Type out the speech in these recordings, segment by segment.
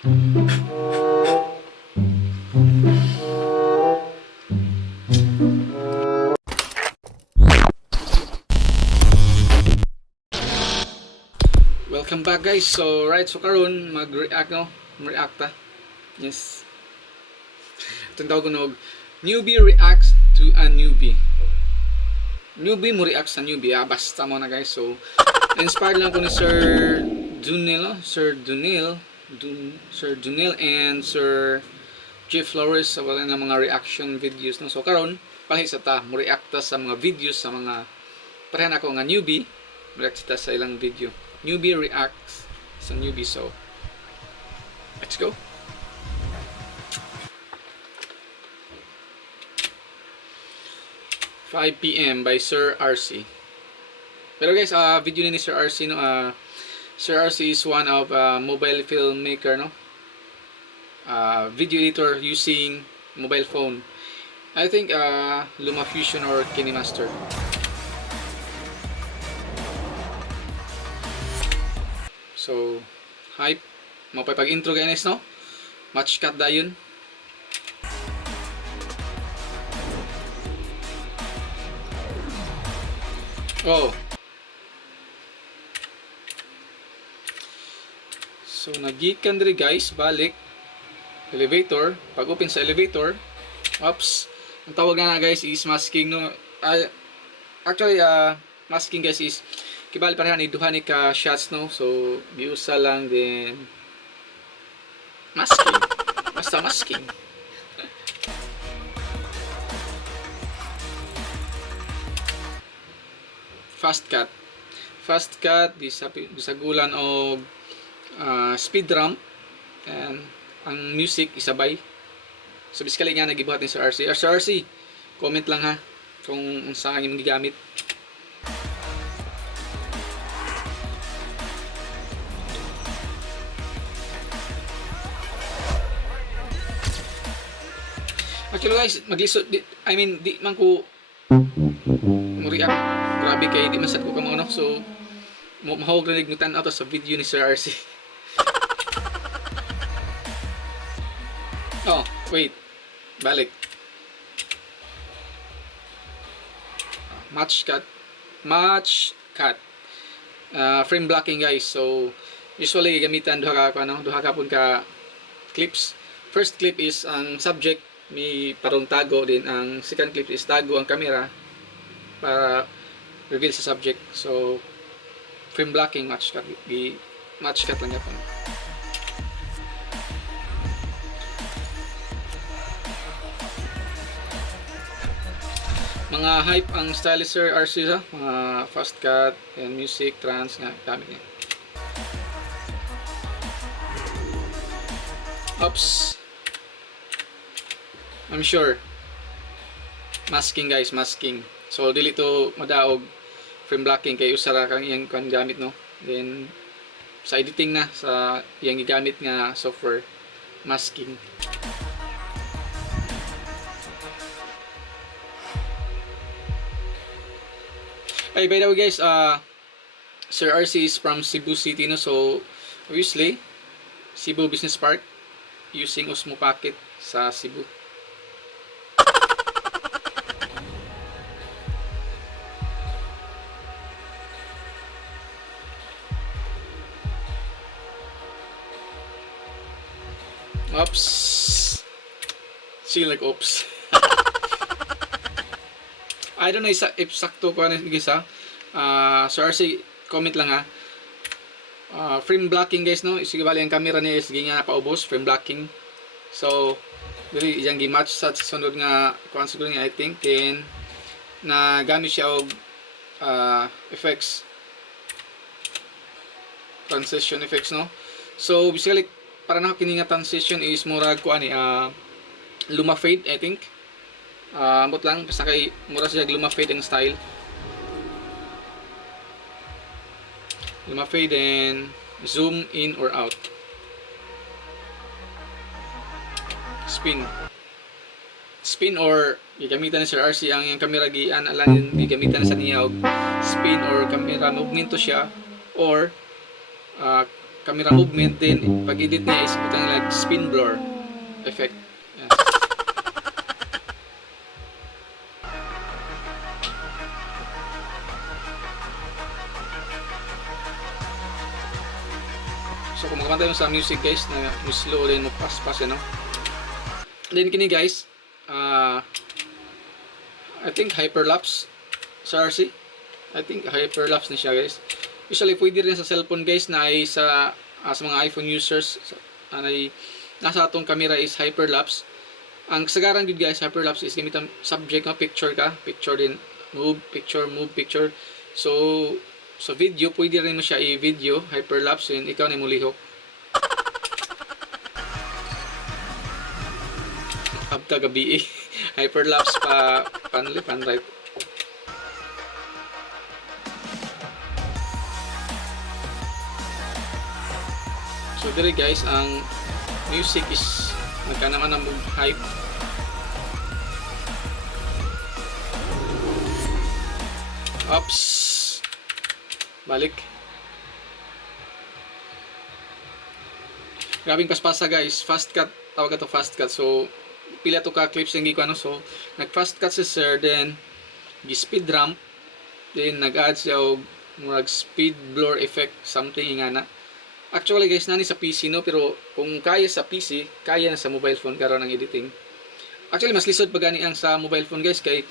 Welcome back guys. So karon mag-react no, reacta. Yes. Itong tawag ko newbie reacts to a newbie. Newbie mo react sa newbie, basta mo na guys. So inspired lang ko ni Sir Dunil, no? Sir Dunil and Sir JFLORES sa wala ng mga reaction videos no. So karon palihis ta mo reacta sa mga videos sa mga parehan ako nga newbie, react ta sa ilang video. Newbie reacts sa newbie, so let's go. "5 PM by Sir RC." Pero guys, video ni Sir RC no, Sir RC is one of mobile filmmaker no, video editor using mobile phone. I think LumaFusion or KineMaster. So, hype. Mapay pag-intro guys, no? Match cut dayon. Oh. So, nagikan diri guys, balik. Elevator. Pag open sa elevator, oops. Ang tawag na guys is masking, no? Actually, masking guys is kibali pareha ni duha ni ka shots no, so giusa lang din masking, basta masking. Fast cut bisagulan og speed ramp, and ang music isabay. So basically nga nagibuhat ni Sir RC. Sir RC, comment lang ha kung saan yung gigamit. Actually guys, maglisod, di man ko react, grabe kay di man sad ko kamo no, so mahawag na nigmutan ato sa video ni Sir RC. Oh, wait, balik. Match cut, frame blocking guys. So usually gamitan duha ka pun ka clips. First clip is ang subject, may parong tago din. Ang second clip is tago ang camera para reveal sa subject. So frame blocking, match cut lang yapon. Mga hype ang style Sir RC sa mga fast cut and music trance nga gamit niya. Oops, I'm sure masking guys, masking. So dili to madaog frame blocking kay usara kang iyang kan gamit no. Then sa editing na sa iyang gigamit nga software, masking. Ay, by the way guys, Sir RC is from Cebu City no, so obviously Cebu Business Park using Osmo Pocket sa Cebu. Oops. See like oops. I don't know if sakto ko guys ha. So RC, comment lang ha. Frame blocking guys no. Sige bali ang camera niya is nga napaubos, frame blocking. So dili iyang gi-match sa sunod nga kuan siguro niya I think, then na gamit siya og effects, transition effects no. So basically para na kini nga transition is murag kuan ni luma fade I think. Ambot lang basta kay mura siya luma fade ang style. Luma fade and zoom in or out. Spin or gigamitan ni Sir RC ang yung camera gi-ana lang yung gigamitan sa niya og spin or camera movement to siya, or camera movement, then pag edit niya is butang like spin blur effect. Yan. So kung makamantay mo sa music guys na slow din mo pas-pas no. Then kini guys, I think hyperlapse sa RC. I think hyperlapse na siya guys. Usually pwede rin sa cellphone guys na ay sa mga iPhone users ay nasa atong camera is hyperlapse. Ang kasagaran gud guys, hyperlapse is gamit ang subject nga picture ka, picture din move picture. So sa video pwede rin mo siya i-video hyperlapse yun ikaw na mo lihok. Abta gabi hyperlapse pa pan right. So dire guys, ang music is nagka naman ang hype. Oops. Balik. Grabing paspasa guys, fast cut, tawag ito fast cut. So pila to ka clips yung giko ano, so nag fast cut si sir, then gi speed ramp, then nag-add siya og murag speed blur effect something nga na. Actually guys, nani sa PC no, pero kung kaya sa PC, kaya na sa mobile phone karon ang editing. Actually mas lisod pa gani ang sa mobile phone guys, kay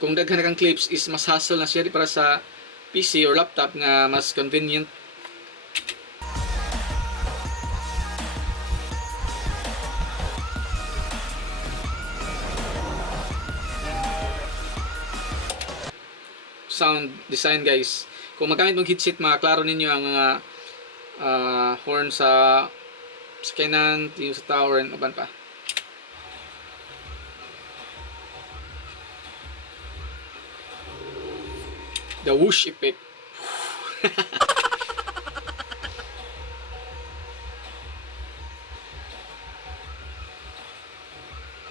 kung daghan kang clips is mas hassle na siya para sa PC or laptop nga mas convenient. Sound design guys, kung magamit mong headset makaklaro ninyo ang mga horn sa Canon, yung sa tower and uban pa. The whoosh effect.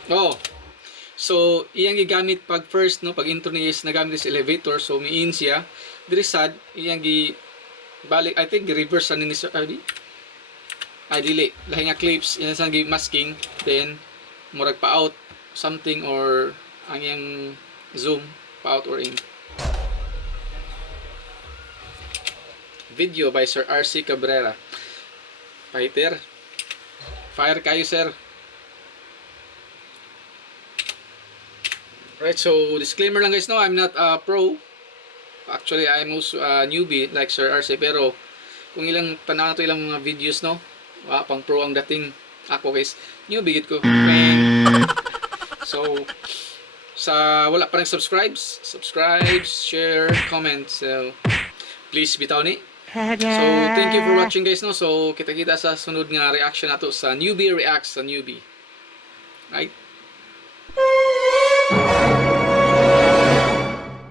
Oh. So, iyang gigamit pag first no, pag intro niya is nagamit is elevator, so miin siya. Diri sad iyang gi balik, I think reverse sa ni Sir Ardi. Dili, lahi nga clips iyang sang gi masking, then murag pa out something or ang iyang zoom pa out or in. Video by Sir RC Cabrera. Fighter. Fire kayo sir. Right, so disclaimer lang guys, no, I'm not a pro. Actually, I'm also a newbie like Sir RC, pero kung ilang tanaw to ilang mga videos no, pang pro ang dating. Ako guys, newbie gid ko. So sa wala pa ring subscribe, share, comment. So please bitaw ni. So thank you for watching guys no. So kita-kita sa sunod nga reaction nato sa Newbie reacts sa Newbie. Right?